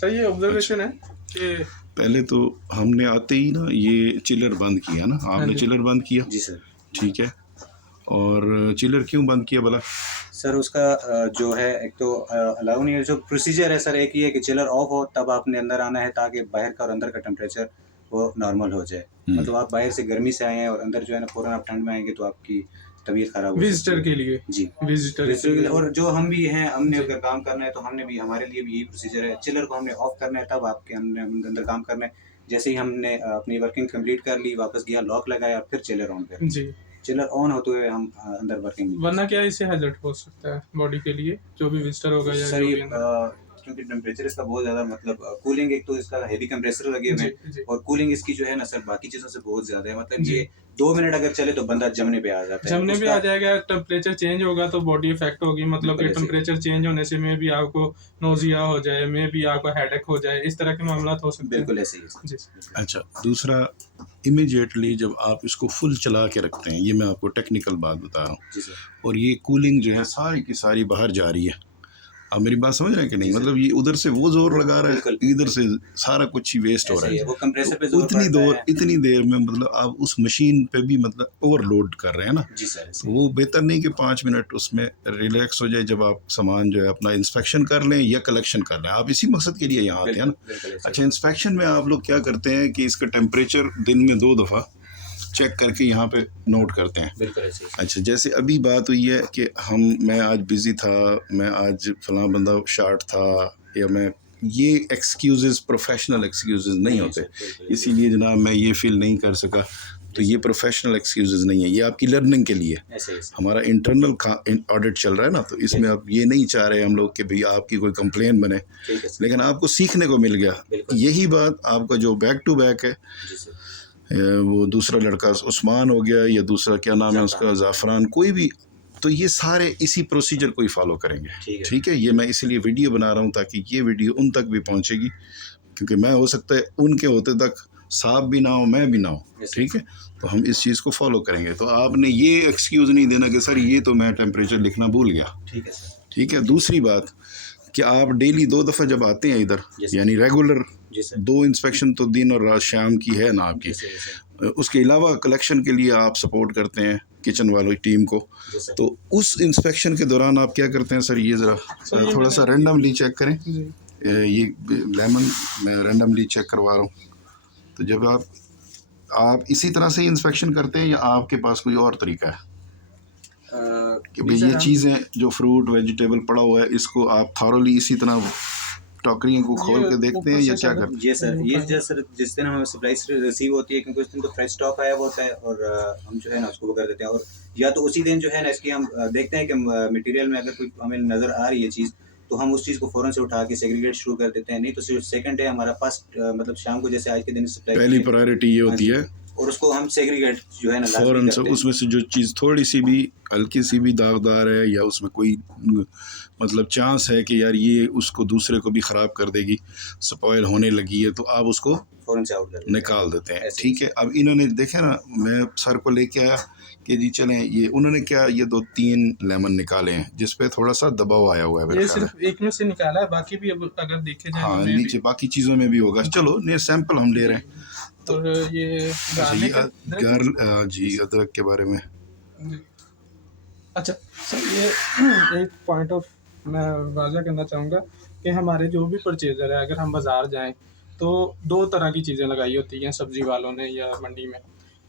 Sir ये observation है कि पहले तो हमने आते ही ना ये चिलर बंद किया ना, आपने चिलर बंद किया? जी सर। ठीक है, और चिलर क्यों बंद किया भला? सर उसका जो है एक तो अलाउ नहीं है, जो प्रोसीजर है सर एक ही है कि चिलर ऑफ हो तब आपने अंदर आना है ताकि बाहर का और अंदर का टेम्परेचर वो नॉर्मल हो जाए। मतलब आप बाहर से गर्मी से आए हैं और अंदर जो है ना फ़ौरन आप ठंड में आएंगे तो आपकी तबीयत खराब हो विजिटर के लिए जी विजिटर के लिए। और जो हम भी हैं, हमने अगर काम करना है तो हमने भी, हमारे लिए भी यही प्रोसीजर है, चिलर को हमने ऑफ करना है तब आपके हमने अंदर काम करना है। जैसे ही हमने अपनी वर्किंग कंप्लीट कर ली, वापस गया, लॉक लगाया, फिर चिलर ऑन कर जी, चिलर ऑन होते हुए हम अंदर वर्किंग। वरना क्या इससे हैजर्ड हो सकता है बॉडी के लिए, जो भी विजिटर होगा या सर जो ये भी अंदर। क्योंकि टेम्परेचर इसका बहुत ज़्यादा, मतलब कूलिंग, एक तो इसका हेवी कंप्रेसर लगे हुए जी, हैं जी। और कूलिंग इसकी जो है ना सर बाकी चीज़ों से बहुत ज़्यादा है। मतलब जी। ये 2 मिनट अगर चले तो बंदा जमने पे आ जाता है। जमने भी उसका आ जाएगा, टेम्परेचर चेंज होगा तो बॉडी इफेक्ट होगी, मतलब कि बिल्कुल ऐसे ही। टेम्परेचर चेंज होने से में भी आपको नोजिया हो जाए, में भी आपको हेडेक हो जाए, इस तरह के मामला हो सकते हैं। बिल्कुल ऐसे ही है सर। जी। अच्छा, दूसरा, इमीडिएटली जब आप इसको फुल चला के रखते हैं, ये मैं आपको टेक्निकल बात बता रहा हूँ, जी सर। और ये कूलिंग जो है सारी की सारी बाहर जा रही है। आप मेरी बात समझ रहे हैं कि नहीं? मतलब ये उधर से वो जोर लगा रहा है, बिल्कुल। इधर से सारा कुछ ही वेस्ट हो ऐसे रहा ही है। है, वो कंप्रेसर पे तो जोर पड़ता है। इतनी देर में मतलब आप उस मशीन पे भी मतलब ओवरलोड कर रहे हैं ना। जी सर। तो वो बेहतर नहीं कि 5 मिनट उसमें रिलैक्स हो जाए, जब आप सामान जो है अपना इंस्पेक्शन कर लें या कलेक्शन कर लें। आप इसी मकसद के लिए यहाँ आते हैं ना। बिल्कुल ऐसे ही। अच्छा, इंस्पेक्शन में आप लोग क्या करते हैं कि इसका टेम्परेचर दिन में 2 दफ़ा चेक करके यहाँ पे नोट करते हैं। बिल्कुल ऐसे ही। अच्छा, जैसे अभी बात हुई है कि मैं आज बिज़ी था, मैं आज फलां बंदा शार्ट था, या मैं, ये एक्सक्यूज़ेस प्रोफेशनल एक्सक्यूज़ेस नहीं होते, इसीलिए जनाब मैं ये फील नहीं कर सका, तो ये प्रोफेशनल एक्सक्यूज़ेस नहीं है, ये आपकी लर्निंग के लिए। हमारा इंटरनल ऑडिट चल रहा है ना, तो इसमें अब ये नहीं चाह रहे हम लोग कि भाई आपकी कोई कंप्लेन बने, लेकिन आपको सीखने को मिल गया। यही बात आपका जो बैक टू बैक है, वो दूसरा लड़का उस्मान हो गया, या दूसरा क्या नाम है उसका, ज़ाफ़रान, कोई भी, तो ये सारे इसी प्रोसीजर को ही फॉलो करेंगे। ठीक है, ये मैं इसलिए वीडियो बना रहा हूँ ताकि ये वीडियो उन तक भी पहुँचेगी, क्योंकि मैं हो सकता है उनके होते तक साहब भी ना हो, मैं भी ना हो। ठीक है, तो हम इस चीज़ को फॉलो करेंगे। तो आपने ये एक्सक्यूज़ नहीं देना कि सर ये तो मैं टेम्परेचर लिखना भूल गया। ठीक है, दूसरी बात कि आप डेली 2 दफ़ा जब आते हैं इधर, यानी रेगुलर 2 इंस्पेक्शन तो दिन और रात शाम की है ना आपकी, उसके अलावा कलेक्शन के लिए आप सपोर्ट करते हैं किचन वालों की टीम को, तो उस इंस्पेक्शन के दौरान आप क्या करते हैं सर? ये ज़रा थोड़ा सा रैंडमली चेक करें। ये लेमन मैं रैंडमली चेक करवा रहा हूँ। तो जब आप इसी तरह से इंस्पेक्शन करते हैं या आपके पास कोई और तरीका है कि भाई ये चीज़ें जो फ्रूट वेजिटेबल पड़ा हुआ है, इसको आप थॉरली इसी तरह टोकरियों को खोल के देखते हैं या क्या करते हैं? ये सर, ये सर जिस दिन हमें सप्लाईज रिसीव होती है, क्योंकि उस दिन तो फ्रेश स्टॉक आया हुआ होता है, और हम जो है ना उसको वो कर देते हैं, और या तो उसी दिन जो है ना इसकी हम देखते हैं कि मटेरियल में अगर कोई हमें नज़र आ रही है चीज़, तो हम उस चीज़ को फ़ौरन से उठा के सेग्रीगेट शुरू कर देते हैं। नहीं तो सिर्फ सेकंड डे हमारा फर्स्ट, मतलब शाम को जैसे आज के दिन सप्लाई, पहली प्रायोरिटी ये होती है, और उसको हम सेग्रीगेट जो है ना फ़ौरन से उसमें से जो चीज़ थोड़ी सी भी हल्की सी भी दागदार है, या उसमें कोई मतलब चांस है कि यार ये उसको दूसरे को भी ख़राब कर देगी, स्पॉइल होने लगी है, तो आप उसको फ़ौरन से आउट निकाल देते हैं। ठीक है, अब इन्होंने देखे ना, मैं सर को लेके आया कि जी चलें, ये उन्होंने क्या, ये 2-3 लेमन निकाले हैं जिस पे थोड़ा सा दबाव आया हुआ है। ये सिर्फ एक में से निकाला है, बाकी भी अब अगर देखे जाए हाँ, नीचे बाकी चीज़ों में भी होगा। चलो नहीं, सैंपल हम ले रहे हैं। और ये जी अदरक के बारे में। अच्छा सर, ये एक पॉइंट ऑफ मैं वाज़ा करना चाहूँगा कि हमारे जो भी परचेज़र है, अगर हम बाज़ार जाएं तो 2 तरह की चीज़ें लगाई होती हैं सब्ज़ी वालों ने या मंडी में।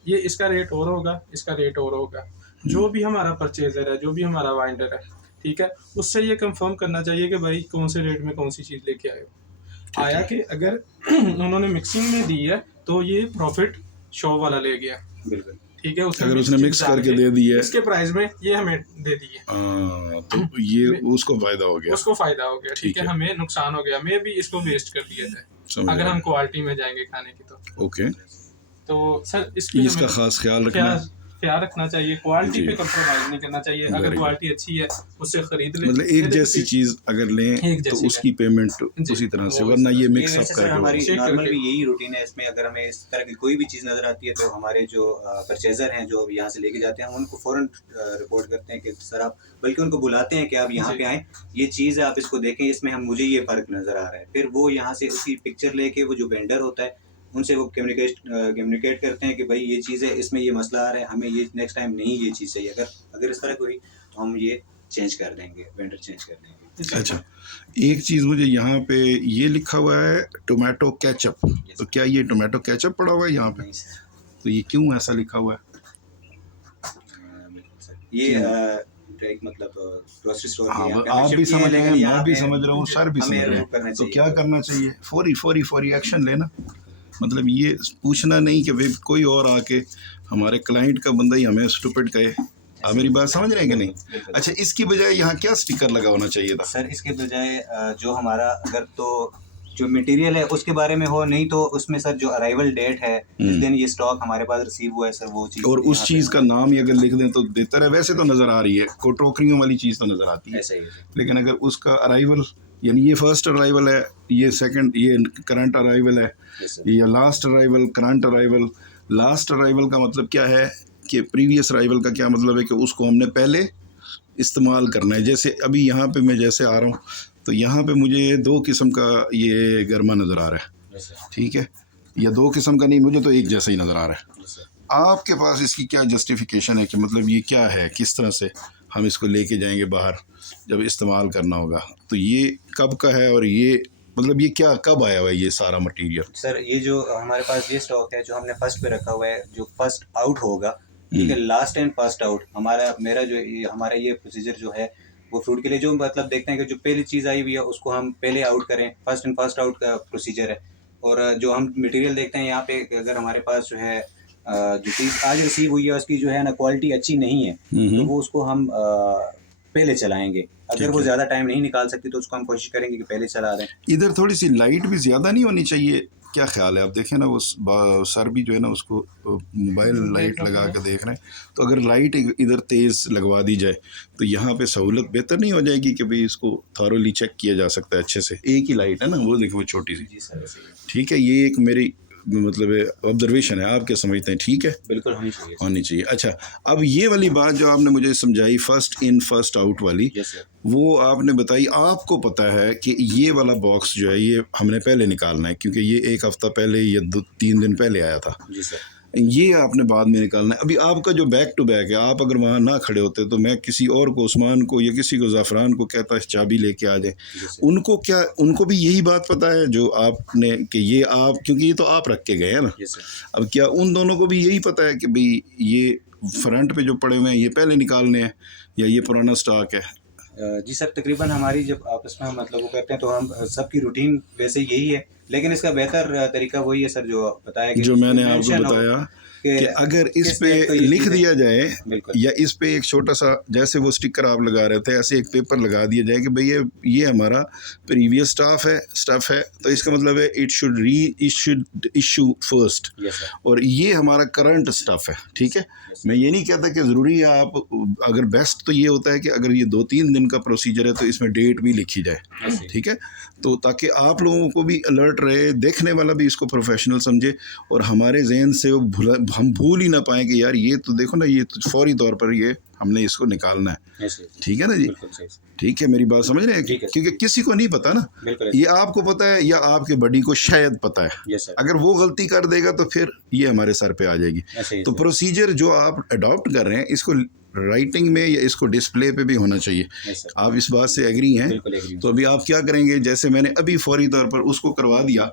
ये इसका रेट और होगा, इसका रेट और होगा। जो भी हमारा परचेज़र है, जो भी हमारा वाइंडर है, ठीक है, उससे ये कंफर्म करना चाहिए कि भाई कौन से रेट में कौन सी चीज़ लेके आए हो। आया कि अगर उन्होंने मिक्सिंग में दी है तो ये प्रॉफिट शॉप वाला ले गया। बिल्कुल ठीक है, अगर उसने मिक्स करके दे दी है इसके प्राइस में, ये हमें दे दी है, तो ये उसको फ़ायदा हो गया, उसको फ़ायदा हो गया। ठीक है, हमें नुकसान हो गया, मैं भी इसको वेस्ट कर दिया जाए अगर हम क्वालिटी में जाएंगे खाने की तो। ओके, तो सर इसका खास ख्याल रखना है। ख्याल रखना चाहिए, क्वालिटी जी। पे कंप्रोमाइज़ नहीं करना चाहिए। अगर Very क्वालिटी अच्छी है उससे ख़रीद लें। मतलब एक नहीं तो जैसी किसी- चीज़ अगर लें एक तो जैसी उसकी लें। पेमेंट जी, उसी तरह से, वो वरना ये ये मिक्स अप वैसे सर करके हमारी चेक नॉर्मल करके। भी यही रूटीन है इसमें। अगर हमें इस तरह की कोई भी चीज़ नज़र आती है तो हमारे जो परचेज़र हैं जो यहाँ से लेके जाते हैं, हम उनको फ़ौरन रिपोर्ट करते हैं कि सर आप, बल्कि उनको बुलाते हैं कि आप यहाँ जी। पे आएँ, ये चीज़ है आप इसको देखें, इसमें हम मुझे ये फ़र्क नज़र आ रहा है। फिर वो यहाँ से उसकी पिक्चर लेके वो जो वेंडर होता है उनसे वो कम्युनिकेट करते हैं कि भाई ये चीज़ है, इसमें ये मसला आ रहा है, हमें ये नेक्स्ट टाइम नहीं ये चीज़ चाहिए। अगर अगर इस तरह की हुई तो हम ये चेंज कर देंगे, वेंडर चेंज कर देंगे। अच्छा, एक चीज़ मुझे यहाँ पे ये लिखा हुआ है टोमेटो केचप, तो क्या ये टोमेटो केचप पड़ा हुआ है यहाँ पे? नहीं सर, तो ये क्यों ऐसा लिखा हुआ है? बिल्कुल सर। ये एक मतलब ग्रोसरी स्टोर हाँ, की यहाँ पे आप भी membership की है, समझ रहे लेकिन हैं, यहाँ मैं भी पे समझ रहा हूँ, सर भी हमें समझ रहे remove करना हैं। तो चाहिए। क्या करना चाहिए? फौरी एक्शन लेना। मतलब ये पूछना नहीं कि भाई कोई और आके हमारे क्लाइंट का बंदा ही हमें स्टूपिड कहे। आप मेरी बात समझ रहे हैं कि नहीं? बिल्कुल। अच्छा, इसकी बजाय यहाँ क्या स्टिकर लगा होना चाहिए था? सर इसके बजाय जो हमारा अगर तो जो मटेरियल है उसके बारे में हो, नहीं तो उसमें सर जो अराइवल डेट है जिस दिन ये स्टॉक हमारे पास रिसीव हुआ है सर वो चीज़ और उस यहाँ चीज़ पे का नाम ही अगर लिख दें तो बेहतर है। वैसे तो नज़र आ रही है, को टोकरियों वाली चीज़ तो नज़र आती है, ऐसा ही है सर। लेकिन अगर उसका अराइवल, यानी ये फर्स्ट अराइवल है, ये सेकंड, ये करंट अराइवल है, यस सर। ये last arrival, current arrival. Last arrival का मतलब क्या है कि प्रीवियस अराइवल का क्या मतलब है कि उसको हमने पहले इस्तेमाल करना है। जैसे अभी यहाँ पे मैं जैसे आ रहा हूँ तो यहाँ पे मुझे 2 किस्म का ये गरमा नज़र आ रहा है, यस सर। ठीक है, या 2 किस्म का नहीं, मुझे तो एक जैसा ही नज़र आ रहा है। Yes sir. आपके पास इसकी क्या जस्टिफिकेशन है कि मतलब ये क्या है, किस तरह से हम इसको लेके जाएंगे बाहर जब इस्तेमाल करना होगा? तो ये कब का है और ये मतलब ये क्या कब आया हुआ है ये सारा मटेरियल? सर ये जो हमारे पास ये स्टॉक है जो हमने फर्स्ट पे रखा हुआ है, जो फर्स्ट आउट होगा, ठीक है, लास्ट एंड फर्स्ट आउट हमारा ये प्रोसीजर जो है वो फ्रूट के लिए जो मतलब देखते हैं कि जो पहली चीज़ आई हुई है उसको हम पहले आउट करें, फर्स्ट एंड फर्स्ट आउट का प्रोसीजर है। और जो हम मटेरियल देखते हैं यहाँ पे कि अगर हमारे पास जो है जो चीज़ आज रिसीव हुई है उसकी जो है ना क्वालिटी अच्छी नहीं है, तो वो उसको हम पहले चलाएंगे। अगर वो ज़्यादा टाइम नहीं निकाल सकती तो उसको हम कोशिश करेंगे कि पहले चला दें। इधर थोड़ी सी लाइट भी ज़्यादा नहीं होनी चाहिए, क्या ख्याल है? आप देखें ना, वो सर भी जो है ना उसको मोबाइल लाइट लगा कर देख रहे हैं, तो अगर लाइट इधर तेज़ लगवा दी जाए तो यहाँ पे सहूलत बेहतर नहीं हो जाएगी कि भाई इसको थॉरोली चेक किया जा सकता है अच्छे से? एक ही लाइट है ना, वो देखो वो छोटी सी, जी सर, ऐसे ही है। ठीक है, ये एक मेरी मतलब ऑब्जर्वेशन है, आप क्या समझते हैं? ठीक है, बिल्कुल होनी चाहिए। होनी चाहिए। अच्छा, अब ये वाली बात जो आपने मुझे समझाई फर्स्ट इन फर्स्ट आउट वाली, यस सर। वो आपने बताई, आपको पता है कि ये वाला बॉक्स जो है ये हमने पहले निकालना है क्योंकि ये 1 हफ़्ता पहले या 2-3 दिन पहले आया था, जी सर। ये आपने बाद में निकालना है। अभी आपका जो बैक टू बैक है, आप अगर वहाँ ना खड़े होते तो मैं किसी और को, उस्मान को या किसी को, ज़ाफ़रान को कहता चाबी लेके आ जाए। जी सर। उनको भी यही बात पता है जो आपने, कि ये आप, क्योंकि ये तो आप रख के गए हैं ना, यस सर। अब क्या उन दोनों को भी यही पता है कि भाई ये फ्रंट पे जो पड़े हुए हैं ये पहले निकालने हैं या ये पुराना स्टॉक है? जी सर, तकरीबन हमारी जब आपस में हम मतलब वो करते हैं तो हम सबकी रूटीन वैसे यही है, लेकिन इसका बेहतर तरीका वही है सर जो बताया कि जो मैंने आपको मेंशन हो बताया कि कि अगर इस किस पे डेट को ये लिख चीज़ें- दिया जाए बिल्कुल। या इस पे एक छोटा सा, जैसे वो स्टिकर आप लगा रहे थे, ऐसे एक पेपर लगा दिया जाए कि भाई ये हमारा प्रीवियस स्टफ है, तो इसका मतलब है it should issue first, yes sir. और ये हमारा करंट स्टफ है, ठीक है। मैं ये नहीं कहता कि ज़रूरी है आप, अगर बेस्ट तो ये होता है कि अगर ये 2-3 दिन का प्रोसीजर है तो इसमें डेट भी लिखी जाए, ऐसे ही। ठीक है, तो ताकि आप लोगों को भी अलर्ट रहे, देखने वाला भी इसको प्रोफेशनल समझे और हमारे जहन से हम भूल ही ना पाएँ कि यार ये तो देखो ना, ये तो फौरी तौर पर ये हमने इसको निकालना है, ऐसे ही। ठीक है ना जी? बिल्कुल सही सर। ठीक है, मेरी बात समझ रहे हैं? ठीक है। क्योंकि किसी को नहीं पता ना, बिल्कुल ये आपको पता है या आपके बडी को शायद पता है। Yes sir. अगर वो गलती कर देगा तो फिर ये हमारे सर पे आ जाएगी। ऐसे ही तो सर। प्रोसीजर जो आप अडॉप्ट कर रहे हैं इसको राइटिंग में या इसको डिस्प्ले पे भी होना चाहिए। Yes sir. आप इस बात से एग्री हैं? बिल्कुल एग्री हूँ। तो अभी आप क्या करेंगे, जैसे मैंने अभी फौरी तौर पर उसको करवा दिया,